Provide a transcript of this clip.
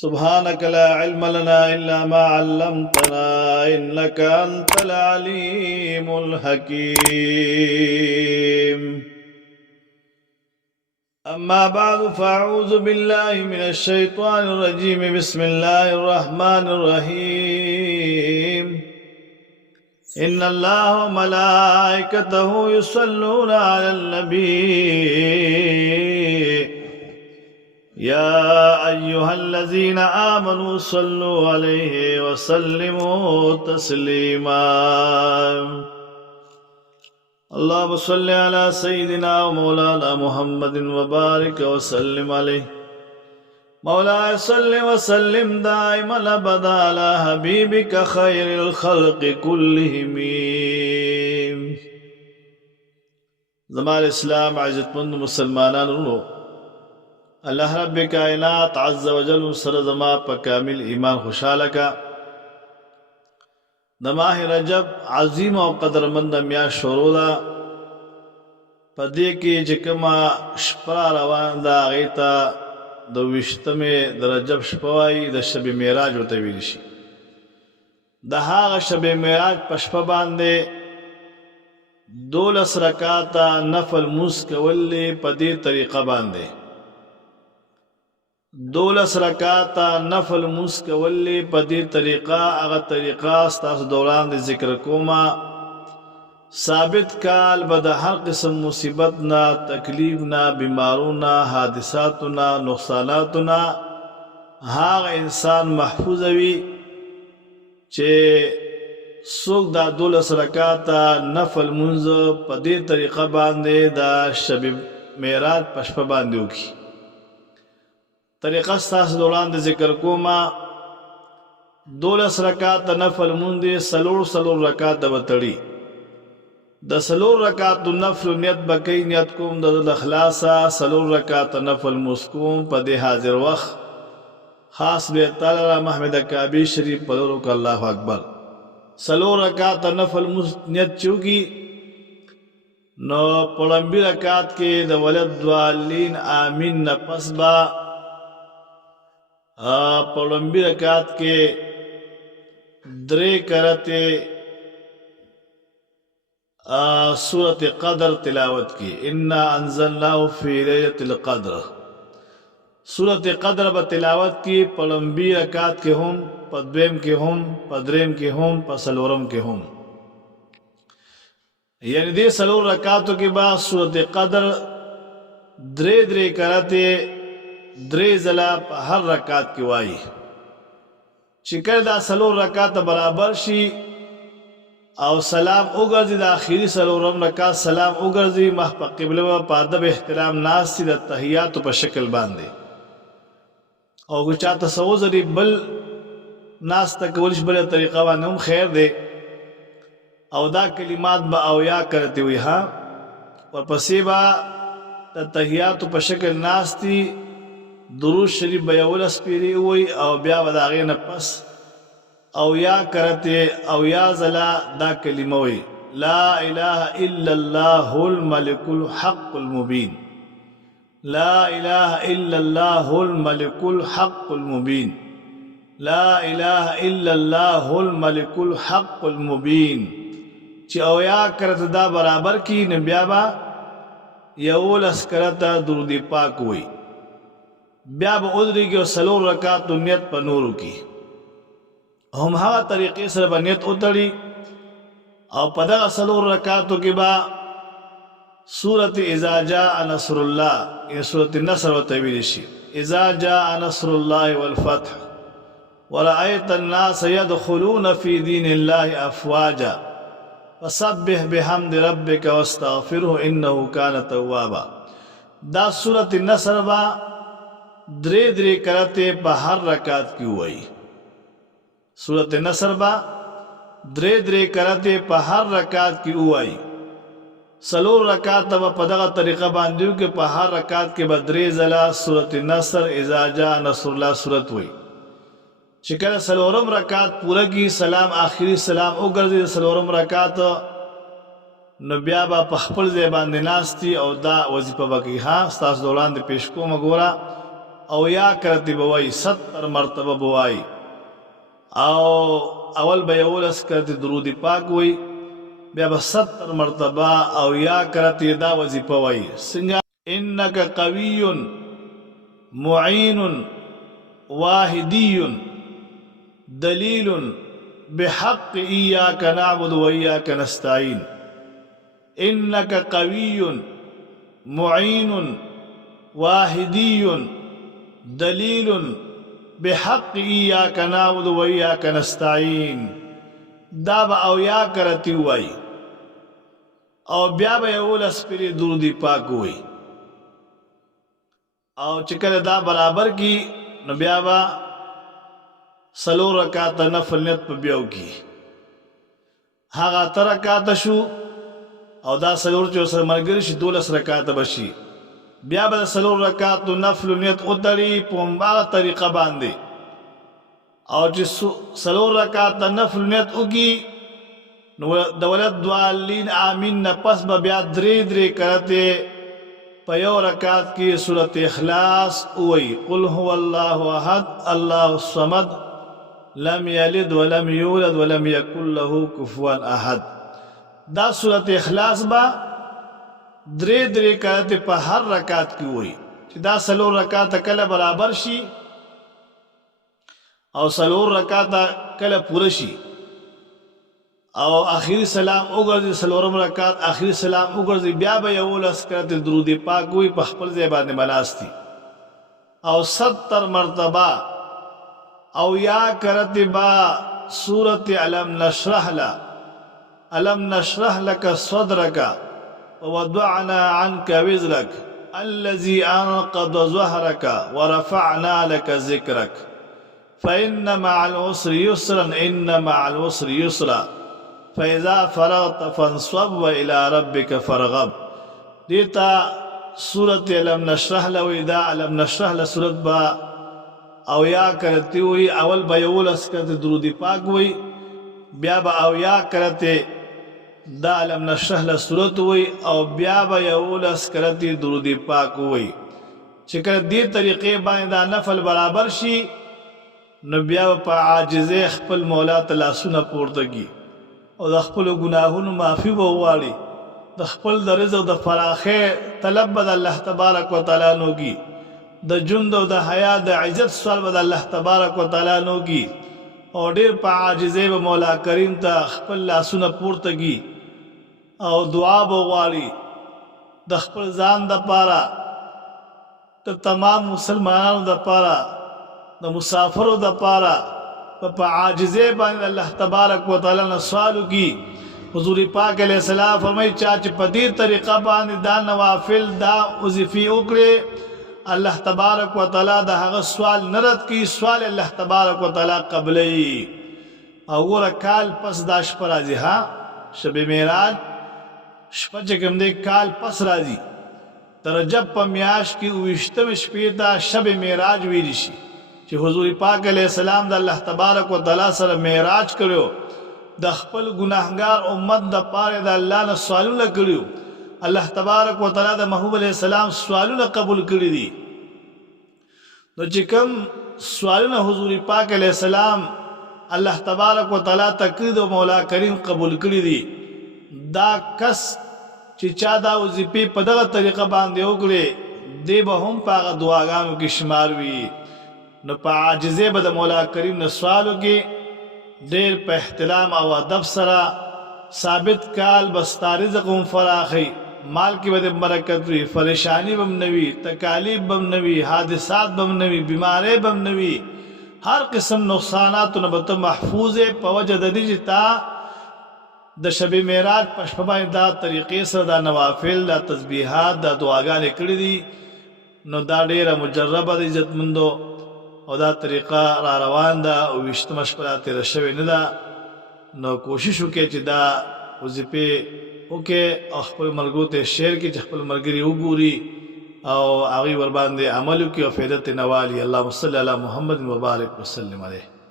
سبحانك لا علم لنا إلا ما علمتنا إنك أنت العليم الحكيم. أما بعد فأعوذ بالله من الشيطان الرجيم. بسم الله الرحمن الرحيم. إن الله وملائكته يصلون على النبي يا أيها الذين آمنوا صلوا عليه وسلموا تسليما. اللهم صل على سيدنا ومولانا محمد وبارك وسلم عليه. مولاي صل وسلم دائما أبدا على حبيبك خير الخلق كلهم. زمان اسلام عزتمند مسلمانانو، اللہ رب کائنات عز وجل سر زما پا کامل ایمان خوشحال کا دماہ رجب عظیم و قدرمند میاں شروع دا پا دے کی جکما شپرا روان دا غیتا دو وشتم دا رجب شپوائی دا شب میراج ہوتا ویلشی. دا ہاغ شب میراج پا شپا باندے 12 رکاتا نفل موس کولی پا دے طریقہ باندے 12 رکاتا نفل موس کولی پا دی طریقہ اغا طریقہ ستاس دوران دی ذکر کوما. ثابت کال بدا ہر قسم مصیبتنا، تکلیفنا، بیمارونا، حادثاتنا، نقصاناتنا ہاغ انسان محفوظ وی چے سوک دا 12 رکاتا نفل منز پا دی طریقہ باندے دا شب میراج پشپا باندیو کی. طریقہ ستاس دوران دے ذکر کوما 12 رکعت نفل مندے سلور رکعت بتڑی دا سلور رکعت نفل نیت بکی نیت کوم دا اخلاصا سلور رکعت نفل مسکوم پا دے حاضر وقت خاص بے تعالی محمد کعبی شریف پدرو کا اللہ اکبر. سلور رکعت نفل نیت چوکی نو پڑنبی رکعت کے دا ولد دوالین آمین نپس با پڑنبی رکعت کے 3 کرتے سورت قدر تلاوت کی. انا انزلناہ فی لیلۃ القدر سورت قدر با تلاوت کی پڑنبی رکعت کے ہم پدویم کے ہم پدریم کے ہم پسلورم کے ہم. یعنی دے سلور رکعتوں کے بعد سورت قدر 3 کرتے 3 زلا پا ہر رکعت کی وائی چکر دا سلور رکعت برابر شی او سلام اگرزی دا آخری سلورم رکعت سلام اگرزی مح پا قبلہ پا ادب احترام ناستی دا تحیاتو پا شکل باندے او گچا تصوزری بل ناستا کولش بل طریقہ باندے ہم خیر دے او دا کلمات با اویا کرتے ہوئی ہاں اور پسی با دا تحیاتو پا شکل ناستی درود شریف بیاول اسپیری ہوئی او بیا وداغین پس او یا کرتے او یا زلا دا کلمہ ہوئی لا الہ الا اللہ الملک الحق المبین. لا الہ الا اللہ الملک الحق المبین. لا الہ الا اللہ الملک الحق المبین. چی او یا کرتا دا برابر کی نبیابا یول اسکرتا درود پاک ہوئی بیا با ادری کی و سلور رکعت نیت پا نورو کی ہم ہا طریقے سر با نیت اتری او پدا سلور رکعتو کی با سورت اذا جاء نصر اللہ یہ سورت نصر و طویلشی. اذا جاء نصر اللہ والفتح ورأیت الناس يدخلون فی دین اللہ افواجا فسبح بحمد ربک واستغفره انہو کان توابا. دا سورت نصر با 3 کرتے پا ہر رکعت کی ہوئی. سورت نصر با 3 کرتے پا ہر رکعت کی ہوئی. سلور رکعت با پدغا طریقہ باندیو کہ پا ہر رکعت کے با 3 زلا سورت نصر اذا جاء نصر اللہ سورت ہوئی. چکر سلورم رکعت پورا کی سلام آخری سلام اگرزی سلورم رکعت نو بیا با پخپل زیبان دی ناستی او دا وظیفه بکی ها ستاس دوران دی پیشکو مگورا او یا کرتی بوائی 70 مرتبہ بوائی او اول به 11 کرتی درود پاک وی بیا به 70 مرتبہ او یا کرتی دا وظیفه وی سنگا انک قوی معین واحدی دلیل بحق ایاک نعبد و ایاک نستعین انک قوی معین واحدی دلیل بحق ایاک نعبد و ایاک نستعین دا با او یا کرتی وائی او بیا با 11 پیری درود پاک ہوئی او چکر دا برابر کی نو بیا با 4 رکعات نفل نیت پا بیاو کی هاگا 8 رکعات شو او دا 4 چو سر مرگر شی 12 رکعات بشی بیا با 4 رکعات نفل نیت اتری پا طریقہ باندے او چی 4 رکعات نفل نیت اگی دولت دوالین آمین نپس بیا 3 کرتے پا یو رکعت کی سورت اخلاص اوئی قل هو اللہ احد اللہ الصمد لم یلد ولم یولد ولم یکن له کفوا احد دا سورت اخلاص با 3 کرتے پا ہر رکعت کی ہوئی دا 4 رکعت کل برابر شی او 4 رکعت کل پورا شی او آخری سلام اگرزی 4 رکعت آخری سلام اگرزی بیا با 11 کرتے درود پاک ہوئی پا خپل زیبان ملاستی او 70 مرتبہ او یا کرتے با سورت علم نشرح لک صدرک ووضعنا عنك وزرك الذي أنقض ظهرك ورفعنا لك ذكرك فإن مع العسر يسرا إن مع العسر يسرا فإذا فرغت فانصب وإلى ربك فارغب دیتا سورت علم نشرح لوی دا علم نشرح لسورت با او یا کرتی ہوئی اول با 11 کرتے درود پاک ہوئی بیا با او یا کرتے دا علم نشرح لسورت ہوئی او بیا با 11 کرتی درود پاک ہوئی چکر دی طریقے بانی دا نفل برابر شی نو بیا پا عاجزے خپل مولا تلاسونا پورتگی او دا خپل گناہون معافی بوالی دا خپل دا رزق دا فراخے طلب دا اللہ تبارک و تعالیٰ نو کی دا جند و دا حیاء دا عزت سوال با دا اللہ تبارک و تعالیٰ نو کی او دیر پا عاجزے با مولا کریم تا خپل لاسونا پورتگی او دعا بوالی دا خپل زان دا پارا دا تمام مسلمانانو دا پارا دا مسافرو دا پارا پا عاجزے بانی اللہ تبارک و تعالیٰ نے سوالو کی حضور پاک علیہ السلام فرمائی چاچ پا دیر طریقہ بانی دا نوافل دا وظیفی اکڑے اللہ تبارک و تعالیٰ دا حق سوال نرد کی سوال اللہ تبارک و تعالیٰ قبلی اور کال پس دا شپا رازی ہاں شب میراج شپا چکم دے کال پس رازی ترجب پا میاش کی اوشتم شپیتا شب میراج ویریشی کہ حضور پاک علیہ السلام دا اللہ تبارک و تعالیٰ سر معراج کرو دا خپل گناہگار امت دا پارے دا اللہ نے سوالو کریو اللہ تبارک و تعالیٰ دا محبوب علیہ السلام سوالو قبول کری دی تو چکم سوالو حضور پاک علیہ السلام اللہ تبارک و تعالیٰ تکرید و مولا کریم قبول کری دی دا کس چا دا وظیفی پا دغا طریقہ باندے اکڑے دے با ہم پاگا دعاگانو کی شماروی نو پا عاجزے با دا مولا کریم نے سوالو کی دیر پا احترام او ادب سرا ثابت کال بستا رزقم فراخی مال کی بد برکت وی پریشانی بم نوی تکالیف بم نوی حادثات بم نوی بیمارے بم نوی ہر قسم نقصانات نبت محفوظ پا وجہ دی تا دا شب معراج پشپبائی دا طریقے سے دا نوافل دا تسبیحات دا دعاگانے کردی دی نو دا دیر مجربہ دی عزت مندو او دا طریقہ را روان دا او وشتمش پر آتے رشوی ندا نو کوششو کے چی دا وزیپے اوکے اخپل مرگو تے شیر کی چخپل مرگری اگوری او آغی وربان دے عملو کی او فیدت نوالی اللہم صلی اللہ محمد مبارک وسلم علیہ